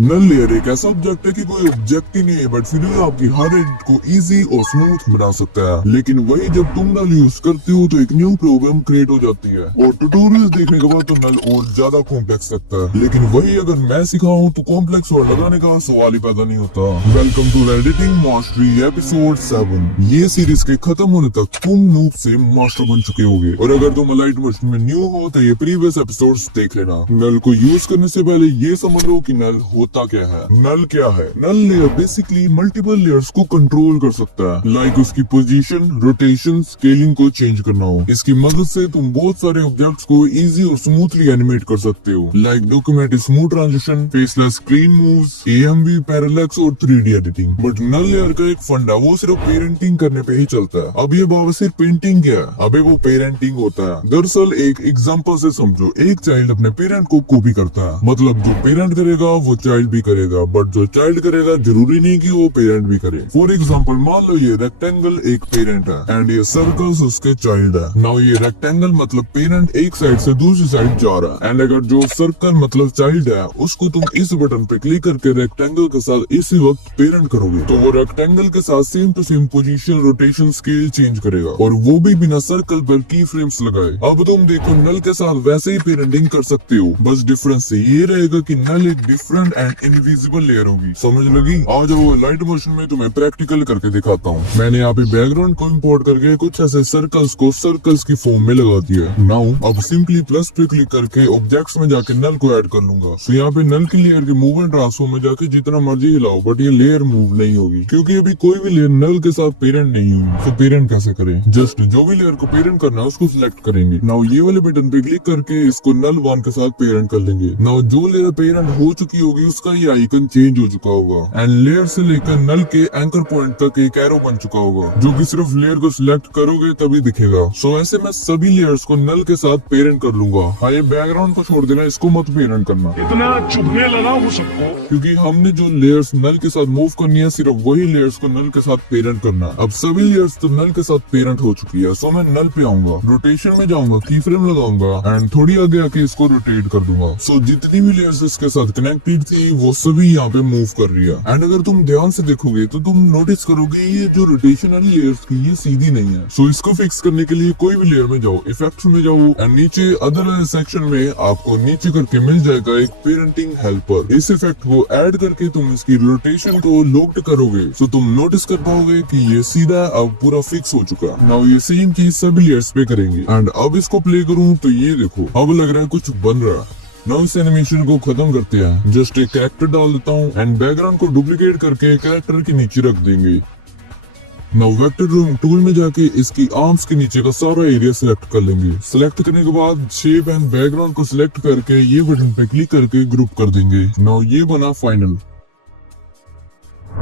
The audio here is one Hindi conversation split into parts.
नल लेयर एक ऐसा ऑब्जेक्ट है कि कोई ऑब्जेक्ट ही नहीं है, बट फिर भी आपकी हर एडिट को इजी और स्मूथ बना सकता है। लेकिन वही जब तुम नल यूज करते हो तो एक न्यू प्रॉब्लम क्रिएट हो जाती है और ट्यूटोरियल्स देखने के बाद तो नल और ज्यादा कॉम्प्लेक्स लगता है। लेकिन वही अगर मैं सिखाऊं तो कॉम्प्लेक्स और लगाने का सवाल ही पैदा नहीं होता। Welcome to editing mastery episode 7। ये सीरीज के खत्म होने तक तुम नूब से मास्टर बन चुके होगे, और अगर तुम लाइट मोशन में न्यू हो तो ये प्रीवियस एपिसोड्स देख लेना। नल को यूज करने से पहले ये समझ लो कि नल होता क्या है। नल क्या है? नल लेयर बेसिकली मल्टीपल लेयर्स को कंट्रोल कर सकता है, लाइक उसकी पोजीशन, रोटेशन, स्केलिंग को चेंज करना हो। इसकी मदद से तुम बहुत सारे ऑब्जेक्ट्स को इजी और स्मूथली एनिमेट कर सकते हो, like document smooth transition, faceless screen moves, AMV, parallax और 3D editing. But null layer का एक फंडा वो सिर्फ पेरेंटिंग करने पे ही चलता है। अब ये बाबा सिर्फ पेंटिंग क्या है? अबे वो पेरेंटिंग होता है। दरअसल एक एग्जांपल से समझो, एक चाइल्ड अपने पेरेंट को कॉपी करता है, मतलब जो पेरेंट करेगा वो चाइल्ड भी करेगा, बट जो चाइल्ड करेगा जरूरी नहीं कि वो पेरेंट भी करे। फॉर एग्जांपल मान लो ये रेक्टेंगल एक पेरेंट है एंड ये सर्कल्स उसके चाइल्ड है। नाउ ये रेक्टेंगल मतलब पेरेंट एक साइड से दूसरी साइड जा रहा है, एंड अगर जो सर्कल मतलब चाइल्ड है उसको तुम इस बटन पे क्लिक करके रेक्टेंगल के साथ इसी वक्त पेरेंट करोगे तो वो रेक्टेंगल के साथ same to same position, rotation, scale change करेगा, और वो भी बिना सर्कल पर की फ्रेम्स लगाए। अब तुम देखो नल के साथ वैसे ही पेरेंटिंग कर सकते हो, बस डिफरेंस ये रहेगा कि नल एक डिफरेंट एंड इनविजिबल लेयर होगी। समझ लगी? आ जाओ लाइट मोशन में तुम्हें प्रैक्टिकल करके दिखाता हूँ। मैंने यहाँ पे बैकग्राउंड को इम्पोर्ट करके कुछ ऐसे सर्कल्स को सर्कल्स की फॉर्म में लगा दिया। नाउ अब सिंपली प्लस पे क्लिक करके ऑब्जेक्ट्स में जाके नल को ऐड कर लूंगा। तो यहाँ पे नल की लेयर के मूव एंड ट्रांसफॉर्म में जाके जितना मर्जी हिलाओ, बट ये लेयर मूव नहीं होगी क्योंकि अभी कोई भी लेयर नल के साथ पेरेंट नहीं हुई। तो पेरेंट कैसे करें? जस्ट जो भी लेयर को पेरेंट करना है उसको सिलेक्ट करेंगे। नाउ ये वाले बटन पे क्लिक करके इसको नल 1 के साथ पेरेंट कर लेंगे। नाउ जो लेयर पेरेंट हो चुकी होगी उसका ये आइकन चेंज हो चुका होगा, एंड लेयर से लेकर नल के एंकर पॉइंट तक एक एरो बन चुका होगा, जो कि सिर्फ लेयर को सिलेक्ट करोगे तभी दिखेगा। सो ऐसे मैं सभी लेयर्स को नल के साथ पेरेंट कर लूंगा। हाँ, ये बैकग्राउंड को छोड़ देना, इसको मत पेरेंट करना। इतना चुभने लगा वो सबको, क्योंकि हमने जो लेयर्स नल के साथ मूव करनी है सिर्फ वही लेयर्स को नल के साथ पेरेंट करना। अब सभी लेयर्स तो नल के साथ पेरेंट हो चुकी है, सो मैं नल पे आऊंगा, रोटेशन में जाऊंगा, की फ्रेम लगाऊंगा एंड थोड़ी आगे आके इसको रोटेट कर दूंगा। सो जितनी भी लेयर्स इसके साथ कनेक्टेड थी वो सभी यहाँ पे मूव कर रही है। एंड अगर तुम ध्यान से देखोगे तो तुम नोटिस करोगे ये जो रोटेशन वाली लेयर्स की ये सीधी नहीं है। सो इसको फिक्स करने के लिए कोई भी लेयर में जाओ, इफेक्ट्स में जाओ एंड नीचे अदर सेक्शन में आपको नीचे करके मिल जाएगा एक पेरेंटिंग हेल्पर। इस इफेक्ट को ऐड करके तुम इसकी रोटेशन को लॉक्ड करोगे तो तुम नोटिस कर पाओगे कि ये सीधा अब पूरा फिक्स हो चुका। नाउ ये सेम चीज सभी लेयर्स पे करेंगे एंड अब इसको प्ले करूँ तो ये देखो अब लग रहा है कुछ बन रहा है। नाउ इस एनिमेशन को खत्म करते हैं। जस्ट एक कैरेक्टर डाल देता हूँ एंड बैकग्राउंड को डुप्लीकेट करके कैरेक्टर के नीचे रख देंगे। नाउ वेक्टर टूल में जाके इसकी आर्म्स के नीचे का सारा एरिया सिलेक्ट कर लेंगे। सिलेक्ट करने के बाद शेप एंड बैकग्राउंड को सिलेक्ट करके ये बटन पे क्लिक करके ग्रुप कर देंगे। नाउ ये बना फाइनल।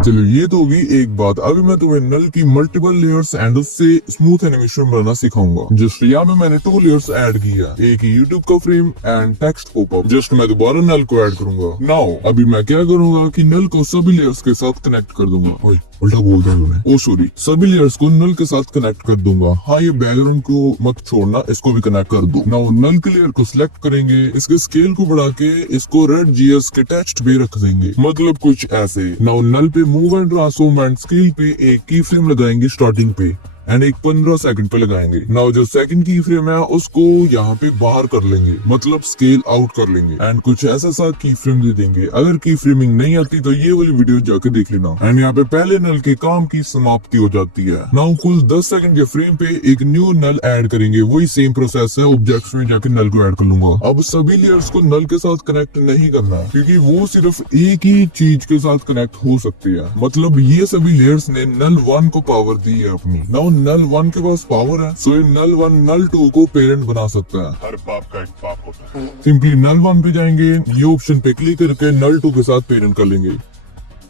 चलो ये तो होगी एक बात। अभी मैं तुम्हें नल की मल्टीपल लेयर्स एंड उससे स्मूथ एनिमेशन बनाना सिखाऊंगा। जस्ट यहाँ पे मैंने 2 लेयर्स ऐड किया, एक यूट्यूब का frame and text popup. Just मैं दोबारा नल को ऐड करूंगा। नाउ अभी मैं क्या करूंगा कि नल को सभी लेयर्स के साथ कनेक्ट कर दूंगा। ओए उल्टा बोल रहा हूँ मैं, ओ सॉरी। सभी लेयर्स को नल के साथ कनेक्ट कर दूंगा। हाँ, ये बैकग्राउंड को मत छोड़ना, इसको भी कनेक्ट कर दो। नाउ नल के लेयर को सिलेक्ट करेंगे, इसके स्केल को बढ़ा के इसको रेड GS के टेक्स्ट पे रख देंगे, मतलब कुछ ऐसे। नाउ नल पे move and transform and scale पे एक की फ्रेम लगाएंगे स्टार्टिंग पे एंड एक 15 सेकंड पे लगाएंगे। नाउ जो सेकंड की फ्रेम है उसको यहाँ पे बाहर कर लेंगे, मतलब स्केल आउट कर लेंगे एंड कुछ ऐसा सा की फ्रेम दे देंगे। अगर की फ्रेमिंग नहीं आती तो ये वाली वीडियो जाके देख लेना। एंड यहाँ पे पहले नल के काम की समाप्ति हो जाती है। नाउ कुल 10 सेकंड के फ्रेम पे एक न्यू नल ऐड करेंगे। वही सेम प्रोसेस है, ऑब्जेक्ट्स में जाके नल को ऐड कर लूंगा। अब सभी लेयर्स को नल के साथ कनेक्ट नहीं करना क्योंकि वो सिर्फ एक ही चीज के साथ कनेक्ट हो सकती है, मतलब ये सभी लेयर्स ने नल 1 को पावर दी है अपनी। नाउ नल 1 के पास पावर है, सो नल 1 नल 2 को पेरेंट बना सकता है। हर पाप का एक पाप होता है। सिंपली नल 1 पे जाएंगे, ये ऑप्शन पे क्लिक करके नल 2 के साथ पेरेंट कर लेंगे।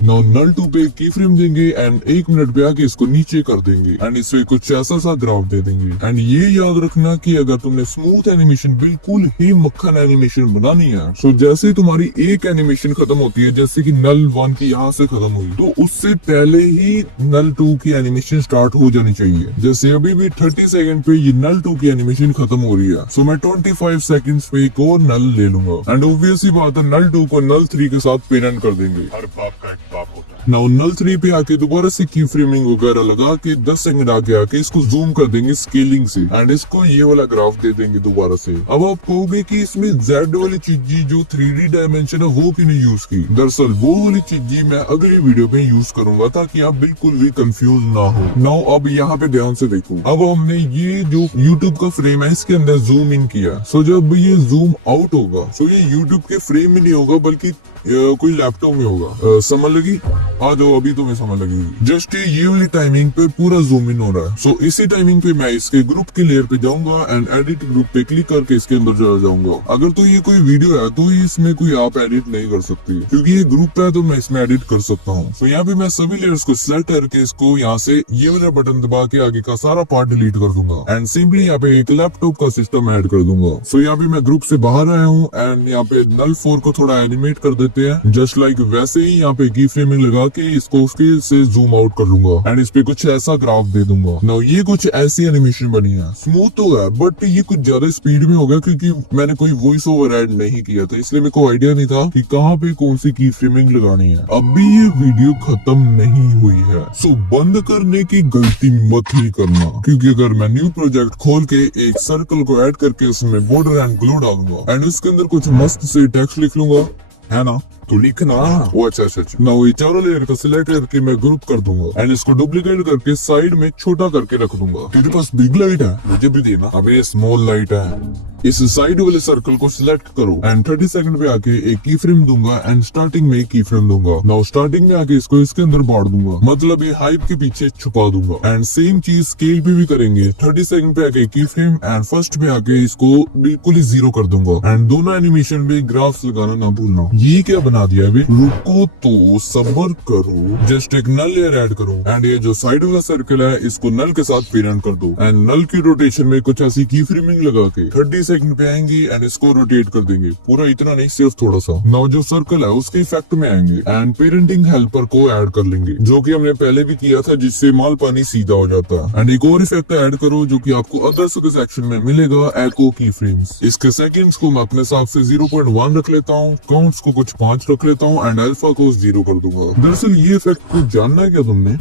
नाउ नल 2 पे की फ्रेम देंगे एंड 1 मिनट पे आके इसको नीचे कर देंगे एंड इससे कुछ ऐसा सा ग्राफ दे देंगे। एंड ये याद रखना कि अगर तुमने स्मूथ एनिमेशन बिल्कुल ही मक्खन एनिमेशन बनानी है, सो जैसे तुम्हारी एक एनिमेशन खत्म होती है, जैसे कि नल 1 की यहाँ से खत्म हुई, तो उससे पहले ही नल 2 की एनिमेशन स्टार्ट हो जानी चाहिए। जैसे अभी भी 30 सेकंड पे ये नल 2 की एनिमेशन खत्म हो रही है, सो मैं 25 सेकंड्स पे एक और नल ले लूंगा एंड ऑब्वियसली बात है नल 2 को नल 3 के साथ पेरेंट कर देंगे। हर बाप का एक बाप होता है। नाउ नल 3 पे आके दोबारा से की फ्रेमिंग वगैरह लगा के 10 सेकंड आके आके इसको जूम कर देंगे स्केलिंग से एंड इसको ये वाला ग्राफ दे देंगे दोबारा से। अब आप कहोगे कि इसमें जेड वाली चीज जो 3D डायमेंशन है वो क्यों नहीं यूज की? दरअसल वो वाली चीज मैं अगली वीडियो में यूज करूंगा ताकि आप बिल्कुल भी कंफ्यूज ना हो। नाउ अब यहाँ पे ध्यान से देखो, अब हमने ये जो YouTube का फ्रेम है इसके अंदर जूम इन किया, सो जब ये जूम आउट होगा सो ये YouTube के फ्रेम में नहीं होगा बल्कि कोई लैपटॉप में होगा। समझ लगी? आ जाओ अभी तुम्हें समझ लगेगी। जस्ट ये वाली टाइमिंग पे पूरा जूम इन हो रहा है, सो इसी टाइमिंग पे मैं इसके ग्रुप के लेयर पे जाऊंगा एंड एडिट ग्रुप पे क्लिक करके इसके अंदर चला जाऊंगा। अगर तो ये कोई वीडियो है तो इसमें कोई आप एडिट नहीं कर सकती क्योंकि ये ग्रुप है तो मैं इसमें एडिट कर सकता हूँ। तो यहाँ पे मैं सभी लेयर्स को सिलेक्ट करके इसको यहाँ से ये वाला बटन दबा के आगे का सारा पार्ट डिलीट कर दूंगा एंड सिंपली यहाँ पे एक लैपटॉप का सिस्टम ऐड कर दूंगा। सो यहाँ पे मैं ग्रुप से बाहर आया हूँ एंड यहाँ पे नल 4 को थोड़ा एनिमेट कर देते हैं जस्ट लाइक वैसे ही यहाँ पे की फ्रेमिंग लगा के इसको उसके से जूम आउट कर लूंगा एंड इस पे कुछ ऐसा ग्राफ दे दूंगा। नाउ ये कुछ ऐसी एनिमेशन बनी है, स्मूथ तो है बट ये कुछ ज्यादा स्पीड में हो गया क्योंकि मैंने कोई वॉइस ओवर ऐड नहीं किया था, इसलिए मेरे को आइडिया नहीं था कि कहाँ पे कौन सी की फ्रेमिंग लगानी है। अभी ये वीडियो खत्म नहीं हुई है, सो बंद करने की गलती मत ही करना क्योंकि अगर मैं न्यू प्रोजेक्ट खोल के एक सर्कल को ऐड करके उसमें बॉर्डर एंड ग्लो डालूंगा एंड उसके अंदर कुछ मस्त से टेक्स्ट लिख लूंगा, है ना? तो लिखना वो अच्छा। नाउ ये चारों लेयर को सिलेक्ट करके मैं ग्रुप कर दूंगा एंड इसको डुप्लीकेट करके साइड में छोटा करके रख दूंगा। तेरे पास बिग लाइट है, मुझे भी देना। अब ये स्मॉल लाइट है। इस साइड वाले सर्कल को सिलेक्ट करो एंड 30 सेकंड पे आके एक की फ्रेम दूंगा एंड स्टार्टिंग में एक की फ्रेम दूंगा। नाउ स्टार्टिंग में आके इसको इसके अंदर बांट दूंगा, मतलब ये हाइप के पीछे छुपा दूंगा एंड सेम चीज स्केल पे भी करेंगे। 30 सेकंड पे आके की फ्रेम एंड फर्स्ट पे आके इसको बिल्कुल ही 0 कर दूंगा एंड दोनों एनिमेशन में ग्राफ्स लगाना ना भूलना। ये क्या बना दिया अभी? रुको तो सब्र करो, जस्ट एक नल लेयर ऐड करो एंड ये जो साइड वाला सर्कल है इसको नल के साथ पेरेंट कर दो एंड नल की रोटेशन में कुछ ऐसी की फ्रेमिंग लगा के 30 सेकंड पे आएंगे एंड इसको रोटेट कर देंगे। पूरा इतना नहीं, सिर्फ थोड़ा सा। नाउ जो सर्कल है उसके इफेक्ट में आएंगे एंड पेरेंटिंग हेल्पर को ऐड कर लेंगे जो कि हमने पहले भी किया था, जिससे माल पानी सीधा हो जाता है। एंड एक और इफेक्ट ऐड करो जो कि आपको अदर्स के सेक्शन में मिलेगा, एको की फ्रेम्स। इसके सेकंड्स को मैं अपने हिसाब से 0.1 रख लेता हूँ, काउंट्स को कुछ 5 रख लेता हूँ एंड अल्फा को 0 कर दूंगा। दरअसल ये इफेक्ट कुछ जानना है क्या तुमने?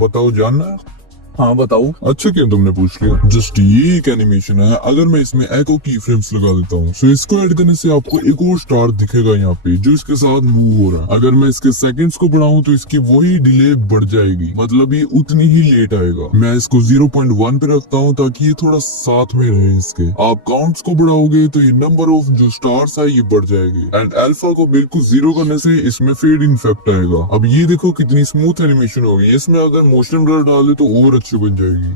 बताओ, जानना है? हाँ बताओ। अच्छा क्या तुमने पूछ लिया। जस्ट ये एक एनिमेशन है, अगर मैं इसमें एको की फ्रेम्स लगा देता हूँ तो इसको ऐड करने से आपको एक और स्टार दिखेगा यहाँ पे जो इसके साथ मूव हो रहा है। अगर मैं इसके सेकंड्स को बढ़ाऊं तो इसकी वही डिले बढ़ जाएगी, मतलब ये उतनी ही लेट आएगा। मैं इसको 0.1 पे रखता हूँ ताकि ये थोड़ा साथ में रहे इसके। आप काउंट्स को बढ़ाओगे तो ये नंबर ऑफ जो स्टार्स है ये बढ़ जाएगी एंड अल्फा को बिल्कुल 0 करने से इसमें फेड इन इफेक्ट आएगा। अब ये देखो कितनी स्मूथ एनिमेशन होगी। इसमें अगर मोशन ब्लर डाले तो और बन जाएगी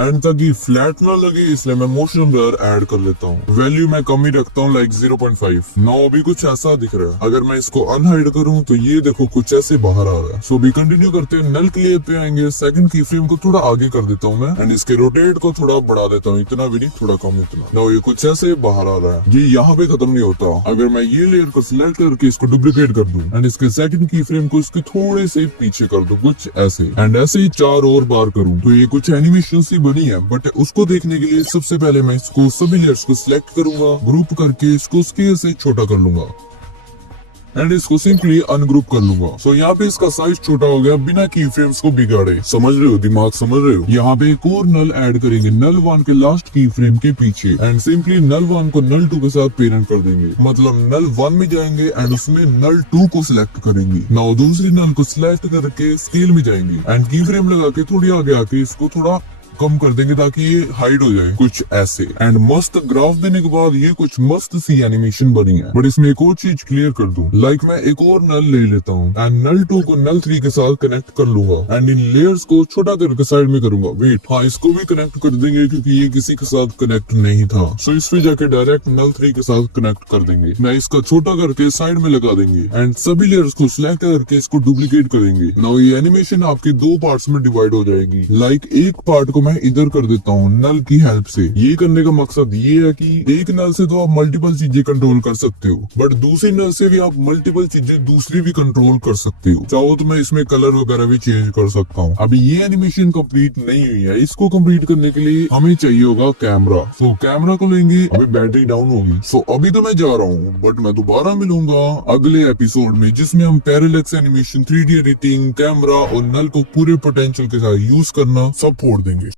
एंड ताकि फ्लैट ना लगे इसलिए मैं मोशन ब्लर ऐड कर लेता हूँ। वैल्यू मैं कम ही रखता हूँ, लाइक 0.5। नाउ अभी कुछ ऐसा दिख रहा है। अगर मैं इसको अनहाइड करूँ तो ये देखो कुछ ऐसे बाहर आ रहा है। सो भी कंटिन्यू करते हैं। नल क्लियर पे आएंगे, सेकंड की फ्रेम को थोड़ा आगे कर देता हूँ मैं एंड इसके रोटेट को थोड़ा बढ़ा देता हूँ, इतना भी नहीं, थोड़ा कम इतना। नाउ ये कुछ ऐसे बाहर आ रहा है। ये यहाँ पे खत्म नहीं होता। अगर मैं ये लेयर को सिलेक्ट करके इसको डुप्लीकेट कर दूं एंड इसके सेकंड की फ्रेम को इसके थोड़े से पीछे कर दूं, कुछ ऐसे एंड ऐसे ही 4 और बार करूं तो ये कुछ एनिमेशन सी बनी है। बट उसको देखने के लिए सबसे पहले मैं इसको सभी लेयर्स को सिलेक्ट करूंगा, ग्रुप करके इसको स्केल से छोटा कर लूंगा एंड इसको सिंपली अनग्रुप कर लूंगा। सो यहाँ पे इसका साइज छोटा हो गया बिना की फ्रेम्स को बिगाड़े। समझ रहे हो? दिमाग समझ रहे हो? यहाँ पे एक और नल ऐड करेंगे नल 1 के लास्ट की फ्रेम के पीछे एंड सिंपली नल 1 को नल 2 के साथ पेरेंट कर देंगे, मतलब नल 1 में जाएंगे एंड उसमें नल 2 को सिलेक्ट करेंगे। नाउ दूसरी नल को सिलेक्ट करके स्केल में जाएंगे एंड की फ्रेम लगा के थोड़ी आगे आके इसको थोड़ा कम कर देंगे ताकि ये हाइड हो जाए, कुछ ऐसे। एंड मस्त ग्राफ देने के बाद ये कुछ मस्त सी एनिमेशन बनी है। बट इसमें एक और चीज क्लियर कर दूं, लाइक मैं एक और नल ले लेता हूँ एंड नल 2 को नल 3 के साथ कनेक्ट कर लूंगा एंड इन लेयर्स को छोटा करके साइड में करूंगा। वेट, हाँ इसको भी कनेक्ट कर देंगे क्योंकि ये किसी के साथ कनेक्ट नहीं था, सो इस पे जाके डायरेक्ट नल 3 के साथ कनेक्ट कर देंगे। मैं इसका छोटा करके साइड में लगा देंगे एंड सभी लेयर्स को सिलेक्ट करके इसको डुप्लीकेट करेंगे। नाउ ये एनिमेशन आपके 2 पार्ट्स में डिवाइड हो जाएगी। लाइक एक पार्ट को मैं इधर कर देता हूँ नल की हेल्प से। ये करने का मकसद ये है कि एक नल से तो आप मल्टीपल चीजें कंट्रोल कर सकते हो, बट दूसरी नल से भी आप मल्टीपल चीजें दूसरी भी कंट्रोल कर सकते हो। चाहो तो मैं इसमें कलर वगैरह भी चेंज कर सकता हूँ। अभी ये एनिमेशन कंप्लीट नहीं हुई है, इसको कंप्लीट करने के लिए हमें चाहिए होगा कैमरा। सो कैमरा को लेंगे, अभी बैटरी डाउन होगी। सो अभी तो मैं जा रहा हूँ, बट मैं दोबारा मिलूंगा अगले एपिसोड में जिसमें हम parallax animation, 3D editing, camera और नल को पूरे पोटेंशियल के साथ यूज करना सब फोड़ देंगे।